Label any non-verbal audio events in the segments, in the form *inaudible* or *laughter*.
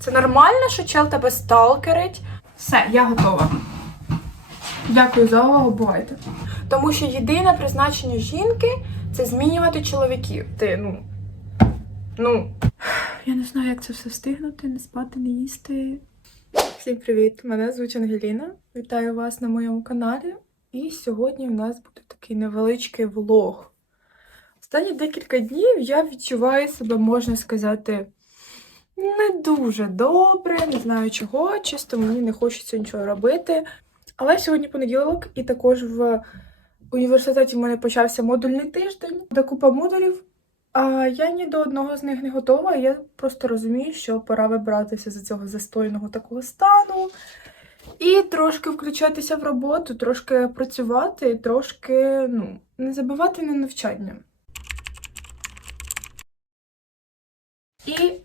Це нормально, що чел тебе сталкерить? Все, я готова. Дякую за увагу, бувайте. Тому що єдине призначення жінки це змінювати чоловіків. Ти, ну. Ну. Я не знаю, як це все встигнути, не спати, не їсти. Всім привіт! Мене звуть Ангеліна. Вітаю вас на моєму каналі. І сьогодні в нас буде такий невеличкий влог. Останні декілька днів я відчуваю себе, можна сказати, не дуже добре, не знаю чого, чисто мені не хочеться нічого робити. Але сьогодні понеділок, і також в університеті в мене почався модульний тиждень, де купа модулів. А я ні до одного з них не готова. Я просто розумію, що пора вибратися з цього застойного такого стану і трошки включатися в роботу, трошки працювати, трошки ну, не забивати на навчання. І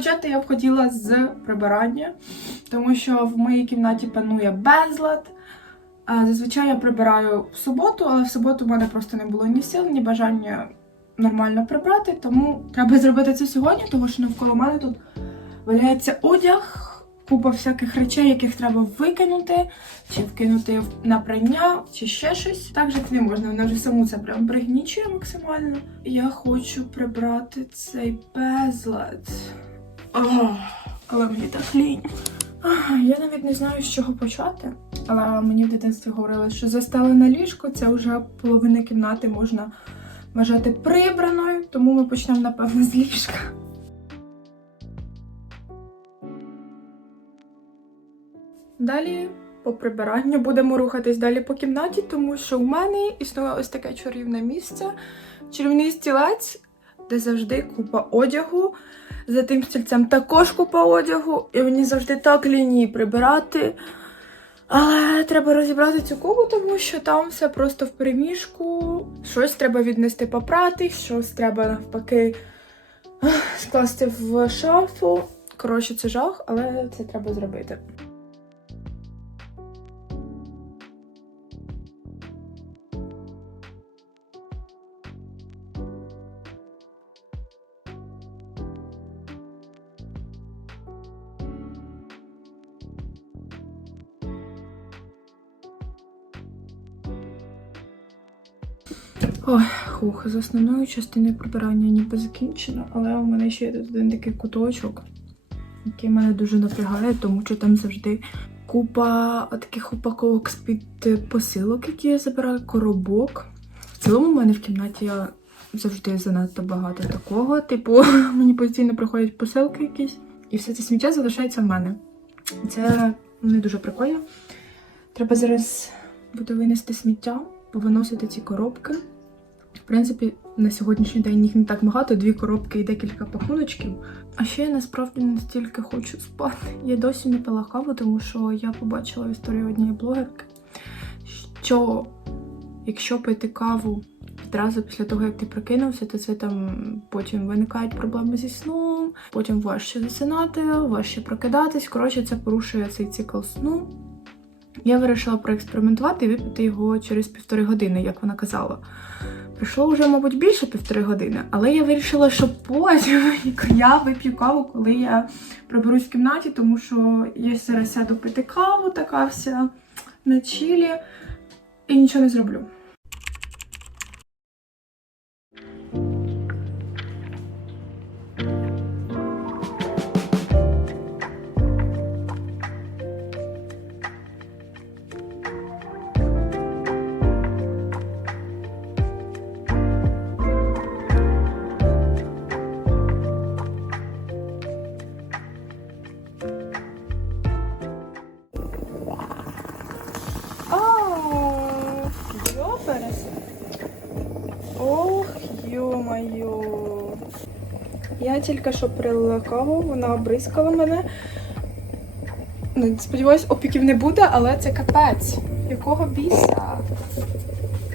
почати я б хотіла з прибирання, тому що в моїй кімнаті панує безлад. Зазвичай я прибираю в суботу, але в суботу в мене просто не було ні сил, ні бажання нормально прибрати, тому треба зробити це сьогодні, тому що навколо мене тут валяється одяг, купа всяких речей, яких треба викинути, чи вкинути на прання, чи ще щось. Так жити не можна, вона вже саму це прям пригнічує максимально. Я хочу прибрати цей безлад. Ох, але мені так лінь. Я навіть не знаю, з чого почати. Але мені в дитинстві говорили, що застелене ліжко це вже половина кімнати можна вважати прибраною, тому ми почнемо, напевно, з ліжка. Далі по прибиранню будемо рухатись далі по кімнаті, тому що в мене існує ось таке чарівне місце, чарівний стілець, де завжди купа одягу. За тим стільцем також купа одягу, і мені завжди так лінії прибирати. Але треба розібрати цю кубу, тому що там все просто в переміжку. Щось треба віднести попрати, щось треба навпаки скласти в шафу. Коротше, це жах, але це треба зробити. Ой, хух, з основною частиною прибирання ніби закінчено, але у мене ще є тут один такий куточок, який мене дуже напрягає, тому що там завжди купа таких упаковок з-під посилок, які я забираю, коробок. В цілому, в мене в кімнаті я завжди занадто багато такого. Типу, *laughs* мені постійно приходять посилки якісь, і все це сміття залишається в мене. Це не дуже прикольно. Треба зараз буде винести сміття, повиносити ці коробки. В принципі, на сьогоднішній день їх не так багато, дві коробки і декілька пакуночків. А ще я насправді настільки хочу спати. Я досі не пила каву, тому що я побачила в історії однієї блогерки, що якщо пити каву відразу після того, як ти прокинувся, то це там потім виникають проблеми зі сном, потім важче засинати, важче прокидатись. Коротше, це порушує цей цикл сну. Я вирішила проекспериментувати і випити його через півтори години, як вона казала. Пройшло вже, мабуть, більше півтори години, але я вирішила, що потім *laughs* я вип'ю каву, коли я приберусь в кімнаті, тому що я зараз сяду пити каву, така вся на чілі, і нічого не зроблю. Йоперес. Ох, йо-моє. Я тільки що прилила каву, вона обризкала мене. Ну, Сподіваюсь, опіків не буде, але це капець. Якого біса?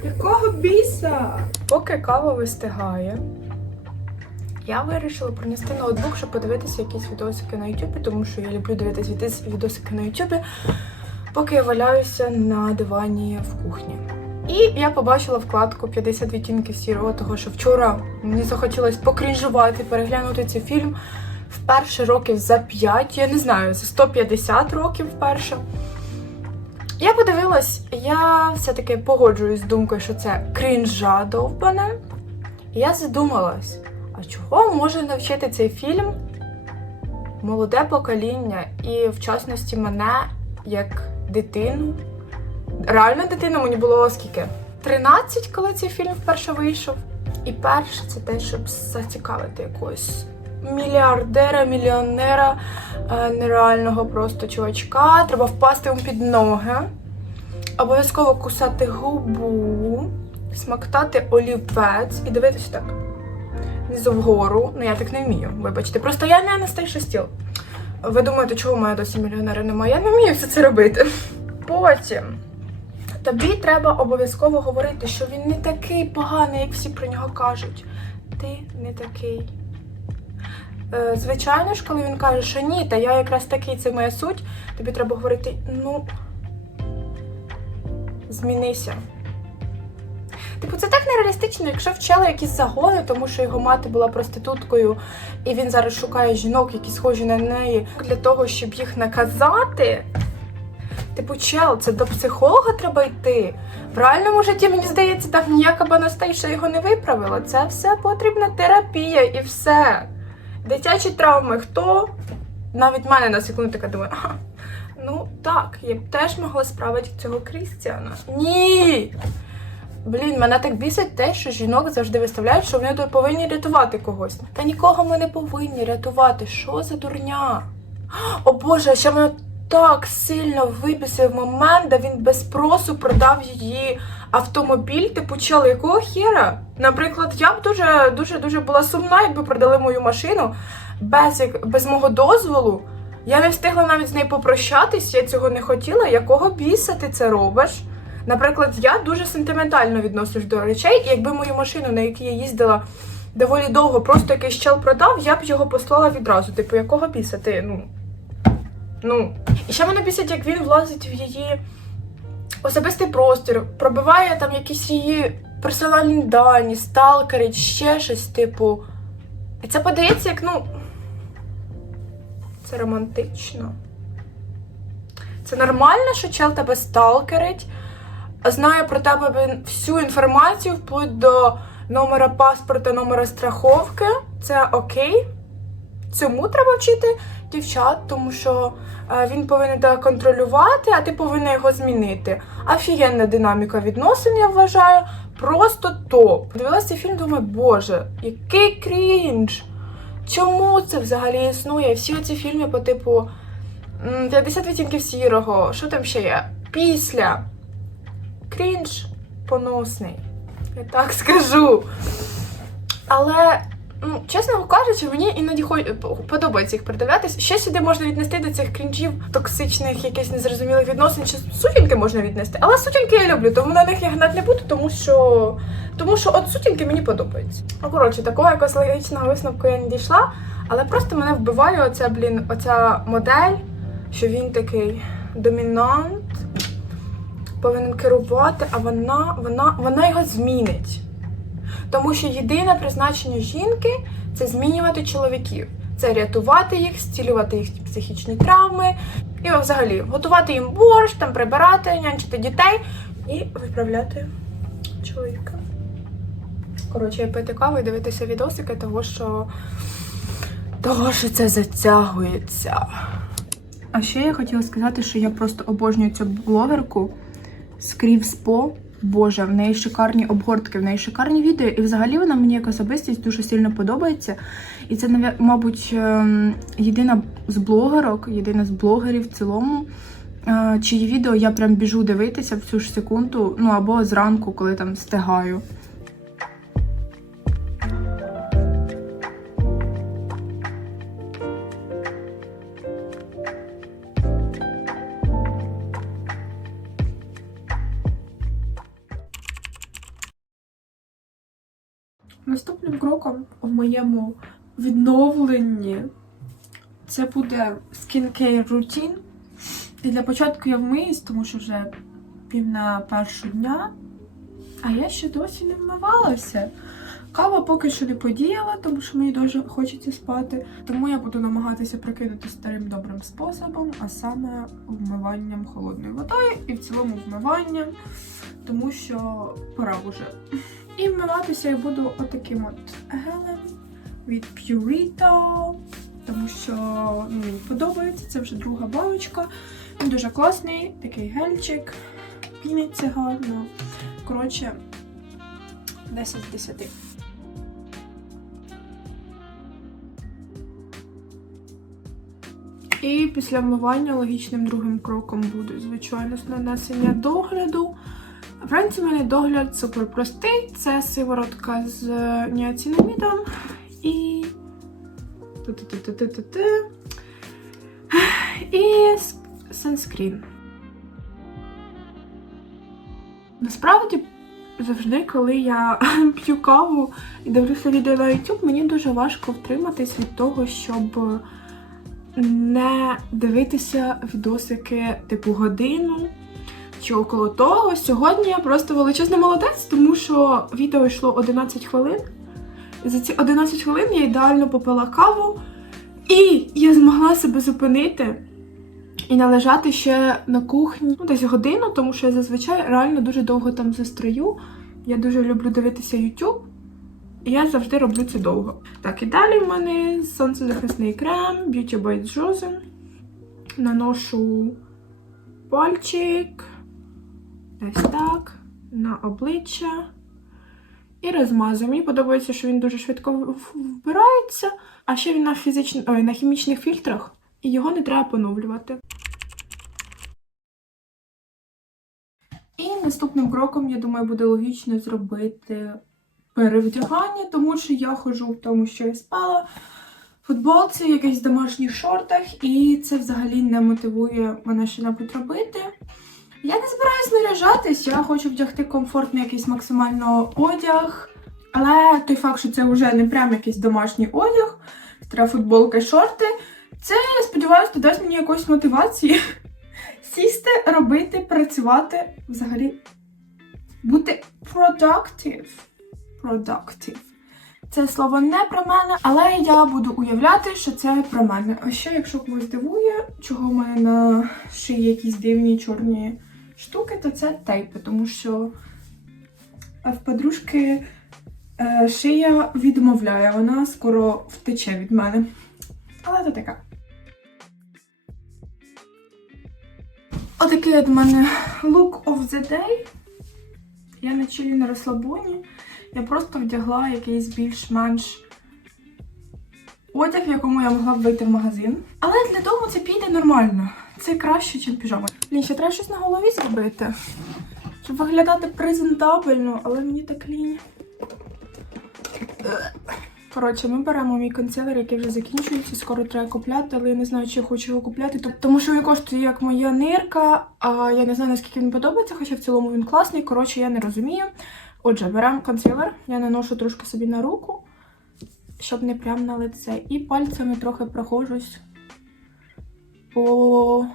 Якого біса? Поки кава вистигає, я вирішила принести ноутбук, щоб подивитися якісь відосики на Ютубі, тому що я люблю дивитися відосики на Ютубі поки я валяюся на дивані в кухні. І я побачила вкладку 50 відтінків сірого, того що вчора мені захотілося покрінжувати, переглянути цей фільм вперше років за 5, я не знаю, за 150 років вперше. Я подивилась, я все-таки погоджуюсь з думкою, що це крінжа довбане. І я задумалась, а чого може навчити цей фільм молоде покоління, і в частності мене як дитину. Реально дитину мені було скільки? 13, коли цей фільм вперше вийшов. І перше це те, щоб зацікавити якогось мільярдера, мільйонера, е, нереального просто чувачка. Треба впасти йому під ноги. Обов'язково кусати губу, смактати олівець і дивитися так. Знизу вгору. Ну я так не вмію, вибачте. Просто я не Анастейша Стіл. Ви думаєте, чого в досі мільйонера немає? Я не вмію все це робити. Потім тобі треба обов'язково говорити, що він не такий поганий, як всі про нього кажуть. Ти не такий. Е, Звичайно ж, коли він каже, що ні, та я якраз такий, це моя суть, тобі треба говорити, ну, змінися. Типу, це так нереалістично, якщо вчили якісь загони, тому що його мати була проституткою, і він зараз шукає жінок, які схожі на неї, для того, щоб їх наказати. Типу, чел, це до психолога треба йти. В реальному житті, мені здається, там ніяка Банастейша його не виправила. Це все потрібна терапія і все. Дитячі травми, хто? Навіть мене на секунду така думає, ага, ну так, я б теж могла справити цього Крістіана. Ні! Блін, мене так бісить те, що жінок завжди виставляють, що вони повинні рятувати когось. Та нікого ми не повинні рятувати. Що за дурня? О Боже, ще мене так сильно вибісив момент, де він без спросу продав її автомобіль. Типу, чел, якого хера? Наприклад, я б дуже дуже дуже була сумна, якби продали мою машину без, як- без мого дозволу. Я не встигла навіть з нею попрощатись, я цього не хотіла. Якого біса ти це робиш? Наприклад, я дуже сентиментально відношусь до речей, і якби мою машину, на якій я їздила доволі довго, просто якийсь чел продав, я б його послала відразу. Типу, якого біса ти? Ну. Ну. І ще мене бісить, як він влазить в її особистий простір, пробиває там якісь її персональні дані, сталкерить, ще щось, типу. І це подається як, ну. Це романтично. Це нормально, що чел тебе сталкерить, знає про тебе всю інформацію, вплоть до номера паспорта, номера страховки. Це окей. Цьому треба вчити дівчат, тому що е, він повинен тебе контролювати, а ти повинна його змінити. Офігенна динаміка відносин, я вважаю, просто топ. Дивилася цей фільм, думаю, боже, який крінж! Чому це взагалі існує? Всі ці фільми по типу 50 відтінків сірого, що там ще є? Після. Крінж поносний. Я так скажу. Але, ну, чесно кажучи, мені іноді хо- подобається їх придивлятись. Ще сюди можна віднести до цих крінжів токсичних, якихось незрозумілих відносин, чи сутінки можна віднести. Але сутінки я люблю, тому на них я гнати не буду, тому що. Тому що от сутінки мені подобаються. Ну, коротше, такого якогось логічного висновку я не дійшла, але просто мене вбиває оця, блін, оця модель, що він такий домінант, повинен керувати, а вона, вона, вона його змінить. Тому що єдине призначення жінки це змінювати чоловіків. Це рятувати їх, зцілювати їх психічні травми, і взагалі готувати їм борщ, там прибирати, нянчити дітей і виправляти чоловіка. Коротше, я пити каву і дивитися відосики, того що, того, що це затягується. А ще я хотіла сказати, що я просто обожнюю цю блогерку Скрівспо. Боже, в неї шикарні обгортки, в неї шикарні відео, і взагалі вона мені як особистість дуже сильно подобається. І це, мабуть, ем, єдина з блогерок, єдина з блогерів в цілому, е, чиї відео я прям біжу дивитися в цю ж секунду, ну або зранку, коли там встигаю. Кроком в моєму відновленні це буде skincare рутін. І для початку я вмиюсь, тому що вже пів на першу дня, а я ще досі не вмивалася. Кава поки що не подіяла, тому що мені дуже хочеться спати. Тому я буду намагатися прокинути старим добрим способом, а саме вмиванням холодною водою і в цілому вмиванням, тому що пора вже. І вмиватися я буду отаким от гелем від Purito, тому що ну, мені подобається. Це вже друга баночка. Він дуже класний, такий гельчик, піниться гарно. Коротше, 10 з 10. І після вмивання логічним другим кроком буде, звичайно, нанесення догляду. В принципі, у мене догляд супер простий. Це сиворотка з ніацинамідом і. І с- санскрін. Насправді, завжди, коли я *laughs* п'ю каву і дивлюся відео на YouTube, мені дуже важко втриматись від того, щоб не дивитися відосики типу годину чи около того. Сьогодні я просто величезний молодець, тому що відео йшло 11 хвилин. За ці 11 хвилин я ідеально попила каву, і я змогла себе зупинити і не лежати ще на кухні ну, десь годину, тому що я зазвичай реально дуже довго там застрою. Я дуже люблю дивитися YouTube. І я завжди роблю це довго. Так, і далі в мене сонцезахисний крем Beauty by Josen. Наношу пальчик. Ось так. На обличчя. І розмазую. Мені подобається, що він дуже швидко вбирається, а ще він на, фізич... Ой, на хімічних фільтрах, і його не треба поновлювати. І наступним кроком, я думаю, буде логічно зробити перевдягання, тому що я ходжу в тому, що я спала. в Футболці, якихось домашніх шортах, і це взагалі не мотивує мене що-небудь робити. Я не збираюсь наряжатись, я хочу вдягти комфортний якийсь максимально одяг. Але той факт, що це вже не прям якийсь домашній одяг, треба футболка, і шорти, це, я сподіваюся, додасть мені якоїсь мотивації *laughs* сісти, робити, працювати, взагалі бути productive. Productive. Це слово не про мене, але я буду уявляти, що це про мене. А ще, якщо когось дивує, чого в мене на шиї якісь дивні чорні штуки, то це тейпи, тому що в подружки е, шия відмовляє, вона скоро втече від мене. Але то така. Отакий от мене look of the day. Я на чилі на розслабоні. Я просто вдягла якийсь більш-менш одяг, в якому я могла б вийти в магазин. Але для дому це піде нормально. Це краще, ніж піжама. Блін, ще треба щось на голові зробити. Щоб виглядати презентабельно, але мені так лінь. Коротше, ми беремо мій консилер, який вже закінчується, скоро треба купляти, але я не знаю, чи я хочу його купляти, тому що він коштує як моя нирка, а я не знаю, наскільки він подобається, хоча в цілому він класний. Коротше, я не розумію. Отже, беремо консилер, я наношу трошки собі на руку, щоб не прям на лице. І пальцями трохи проходжусь по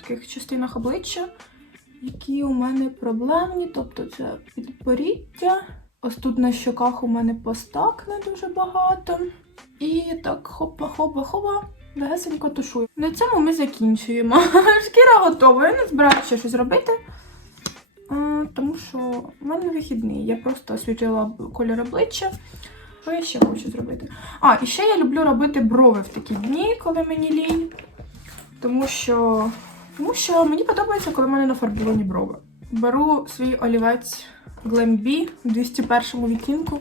таких частинах обличчя, які у мене проблемні. Тобто це підборіддя. Ось тут на щоках у мене постак не дуже багато. І так хопа-хопа-хопа. Легесенько тушую. На цьому ми закінчуємо. *laughs* Шкіра готова. Я не збираюся ще щось робити. А, тому що в мене вихідний. Я просто освітлила колір обличчя. Що я ще хочу зробити? А, і ще я люблю робити брови в такі дні, коли мені лінь. Тому що, тому що мені подобається, коли в мене нафарбовані брови. Беру свій олівець Glam B в 201 відтінку,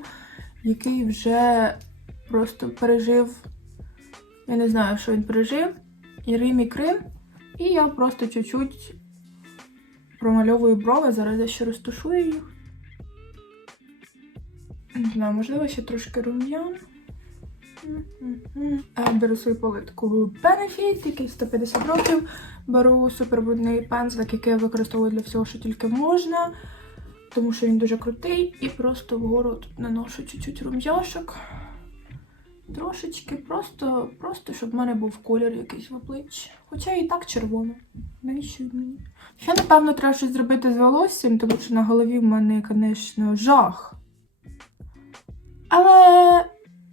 який вже просто пережив. Я не знаю, що він пережив. І Рим, і Крим. І я просто чуть-чуть промальовую брови, зараз я ще розташую їх. Не знаю, можливо, ще трошки рум'ян. Е, Беру свою палитку Benefit, який 150 років. Беру супербудний пензлик, який я використовую для всього, що тільки можна. Тому що він дуже крутий. І просто вгору тут наношу чуть-чуть рум'яшок. Трошечки, просто, просто, щоб в мене був колір якийсь в обличчі. Хоча і так червоно. Навіщо мені? Ще, напевно, треба щось зробити з волоссям, тому що на голові в мене, звісно, жах. Але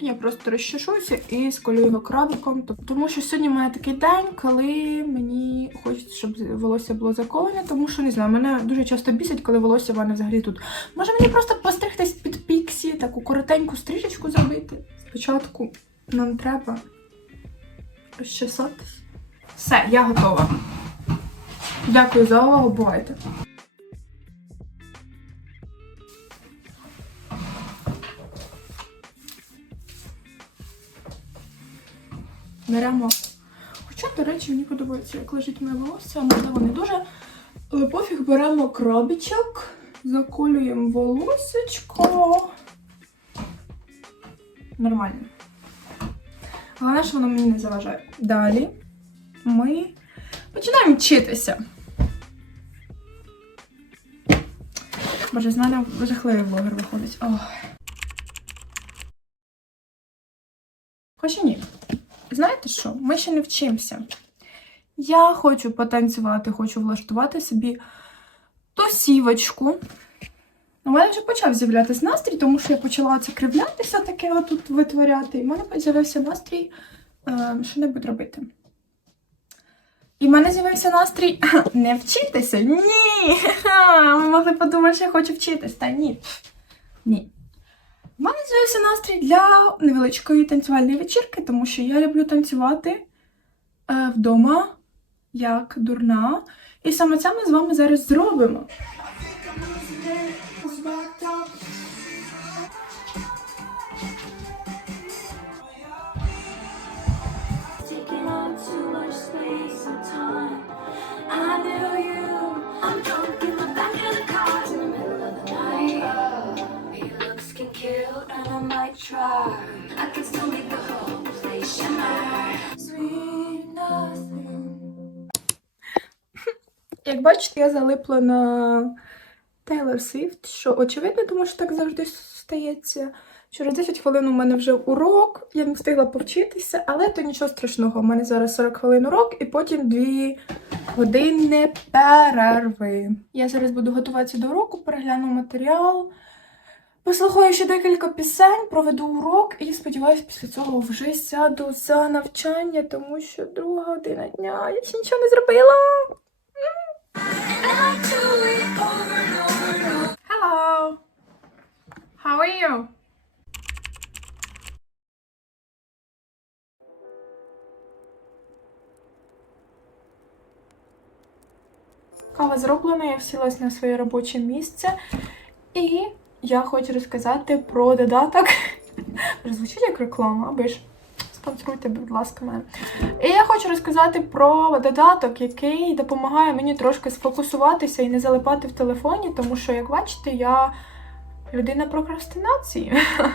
я просто розчешуся і сколю його крабиком. Тому що сьогодні мене такий день, коли мені хочеться, щоб волосся було заколене, тому що не знаю, мене дуже часто бісить, коли волосся в мене взагалі тут. Може мені просто постригтись під піксі, таку коротеньку стрижечку зробити. Спочатку нам треба розчесатись. Все, я готова. Дякую за увагу, бувайте. Беремо. Хоча, до речі, мені подобається, як лежить моє волосся, можливо, не дуже. Але пофіг беремо крабічок, заколюємо волосечко. Нормально. Головне, що воно мені не заважає. Далі ми починаємо вчитися. Боже, з мене жахливий блогер виходить. Ох. Хоча ні. Знаєте що? Ми ще не вчимося. Я хочу потанцювати, хочу влаштувати собі тусівочку. У мене вже почав з'являтися настрій, тому що я почала це кривлятися, таке отут витворяти. І в мене з'явився настрій е, що-небудь робити. І в мене з'явився настрій не вчитися. Ні! *laughs* Ви могли подумати, що я хочу вчитись. Та ні. Ні. У мене з'явився настрій для невеличкої танцювальної вечірки, тому що я люблю танцювати е, вдома як дурна. І саме це ми з вами зараз зробимо. Як бачите, я залипла на Тейлор Свіфт, що очевидно, тому що так завжди стається. Через 10 хвилин у мене вже урок, я не встигла повчитися, але то нічого страшного. У мене зараз 40 хвилин урок і потім 2 години перерви. Я зараз буду готуватися до уроку, перегляну матеріал, послухаю ще декілька пісень, проведу урок і сподіваюся, після цього вже сяду за навчання, тому що друга година дня. Я ще нічого не зробила. Hello. How are you? Кава зроблена, я всілась на своє робоче місце. І я хочу розказати про додаток. *laughs* Звучить як реклама, аби ж спонсоруйте, будь ласка, мене. І я хочу розказати про додаток, який допомагає мені трошки сфокусуватися і не залипати в телефоні, тому що, як бачите, я людина прокрастинації.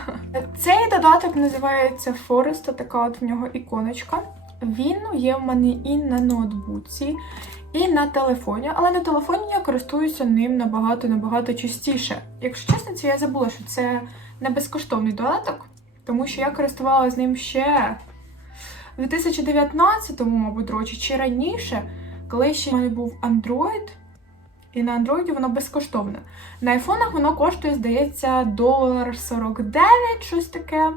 *laughs* Цей додаток називається Forest, така от в нього іконочка. Він є в мене і на ноутбуці, і на телефоні, але на телефоні я користуюся ним набагато-набагато частіше. Якщо чесно, це я забула, що це не безкоштовний додаток, тому що я користувалася ним ще в 2019-му, мабуть, році, чи раніше, коли ще в мене був Android, і на Android воно безкоштовне. На айфонах воно коштує, здається, долар 49, щось таке.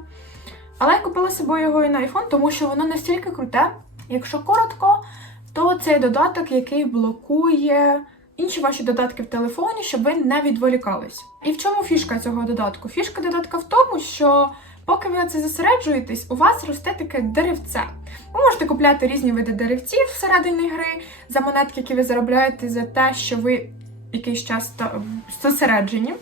Але я купила собою його і на iPhone, тому що воно настільки круте. Якщо коротко, то цей додаток, який блокує інші ваші додатки в телефоні, щоб ви не відволікались. І в чому фішка цього додатку? Фішка додатка в тому, що поки ви на це зосереджуєтесь, у вас росте таке деревце. Ви можете купляти різні види деревців всередині гри за монетки, які ви заробляєте за те, що ви якийсь час зосереджені.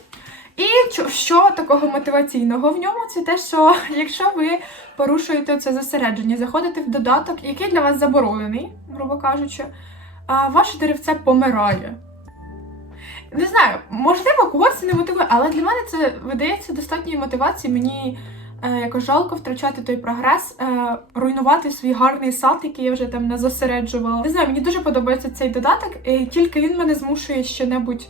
І що такого мотиваційного в ньому, це те, що *laughs* якщо ви порушуєте це зосередження, заходите в додаток, який для вас заборонений, грубо кажучи, ваше деревце помирає. Не знаю, можливо, когось це не мотивує, але для мене це видається достатньої мотивації. Мені якось жалко втрачати той прогрес, е, руйнувати свій гарний сад, який я вже там не зосереджувала. Не знаю, мені дуже подобається цей додаток, і тільки він мене змушує щонебудь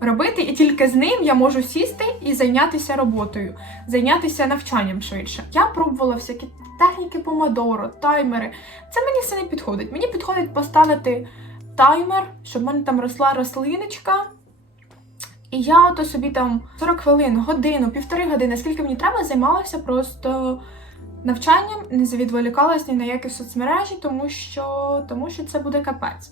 робити, і тільки з ним я можу сісти і зайнятися роботою, зайнятися навчанням швидше. Я пробувала всякі техніки помодоро, таймери. Це мені все не підходить. Мені підходить поставити таймер, щоб в мене там росла рослиночка. І я ото собі там 40 хвилин, годину, півтори години, скільки мені треба, займалася просто навчанням, не відволікалась ні на які соцмережі, тому що, тому що це буде капець.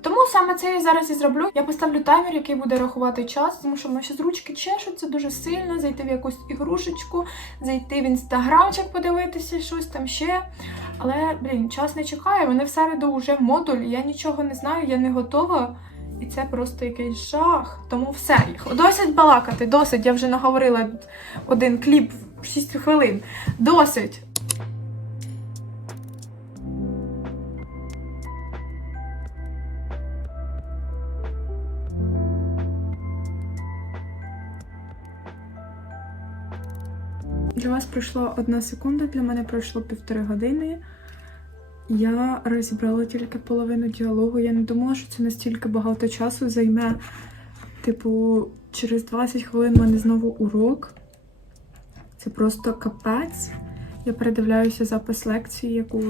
Тому саме це я зараз і зроблю. Я поставлю таймер, який буде рахувати час, тому що ще з ручки чешуться дуже сильно, зайти в якусь ігрушечку, зайти в інстаграмчик, подивитися щось там ще. Але, блін, час не чекає. Мене в середу вже модуль, я нічого не знаю, я не готова. І це просто якийсь жах. Тому все. Досить балакати, досить. Я вже наговорила один кліп в 6 хвилин. Досить. Для вас пройшла одна секунда, для мене пройшло півтори години. Я розібрала тільки половину діалогу. Я не думала, що це настільки багато часу займе. Типу, через 20 хвилин в мене знову урок. Це просто капець. Я передивляюся запис лекції, яку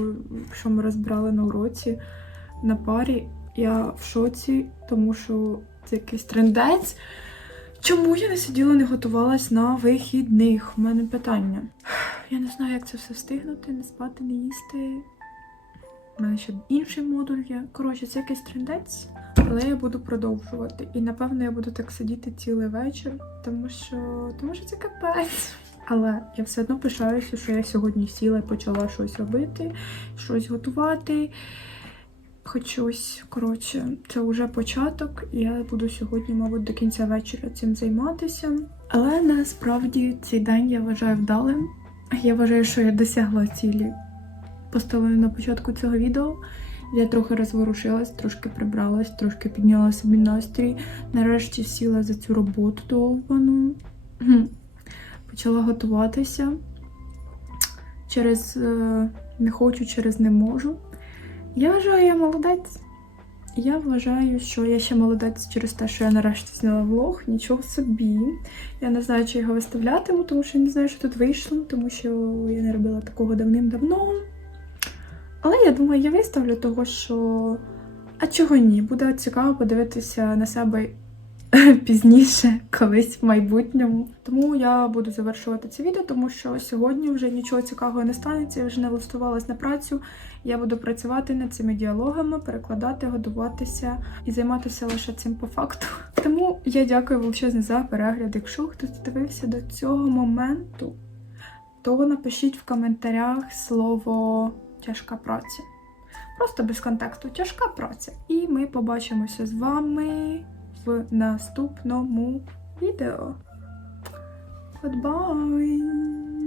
що ми розбирали на уроці на парі. Я в шоці, тому що це якийсь трендець. Чому я не сиділа, не готувалась на вихідних? У мене питання. Я не знаю, як це все встигнути, не спати, не їсти. У мене ще інший модуль є. Коротше, це якийсь трендець, але я буду продовжувати. І напевно я буду так сидіти цілий вечір, тому що, тому що це капець. Але я все одно пишаюся, що я сьогодні сіла і почала щось робити, щось готувати. Хоч щось, коротше, це вже початок, і я буду сьогодні, мабуть, до кінця вечора цим займатися. Але насправді цей день я вважаю вдалим. Я вважаю, що я досягла цілі, поставленої на початку цього відео. Я трохи розворушилась, трошки прибралась, трошки підняла собі настрій. Нарешті сіла за цю роботу довбану. Почала готуватися. Через е, не хочу, через не можу. Я вважаю, я молодець. Я вважаю, що я ще молодець через те, що я нарешті зняла влог, нічого собі. Я не знаю, чи його виставлятиму, тому що я не знаю, що тут вийшло, тому що я не робила такого давним-давно. Але я думаю, я виставлю того, що. А чого ні? Буде цікаво подивитися на себе *laughs* пізніше, колись в майбутньому. Тому я буду завершувати це відео, тому що сьогодні вже нічого цікавого не станеться, я вже не влаштувалась на працю. Я буду працювати над цими діалогами, перекладати, годуватися і займатися лише цим по факту. Тому я дякую величезне за перегляд. Якщо хтось дивився до цього моменту, то напишіть в коментарях слово тяжка праця. Просто без контексту тяжка праця. І ми побачимося з вами в наступному відео. Goodbye!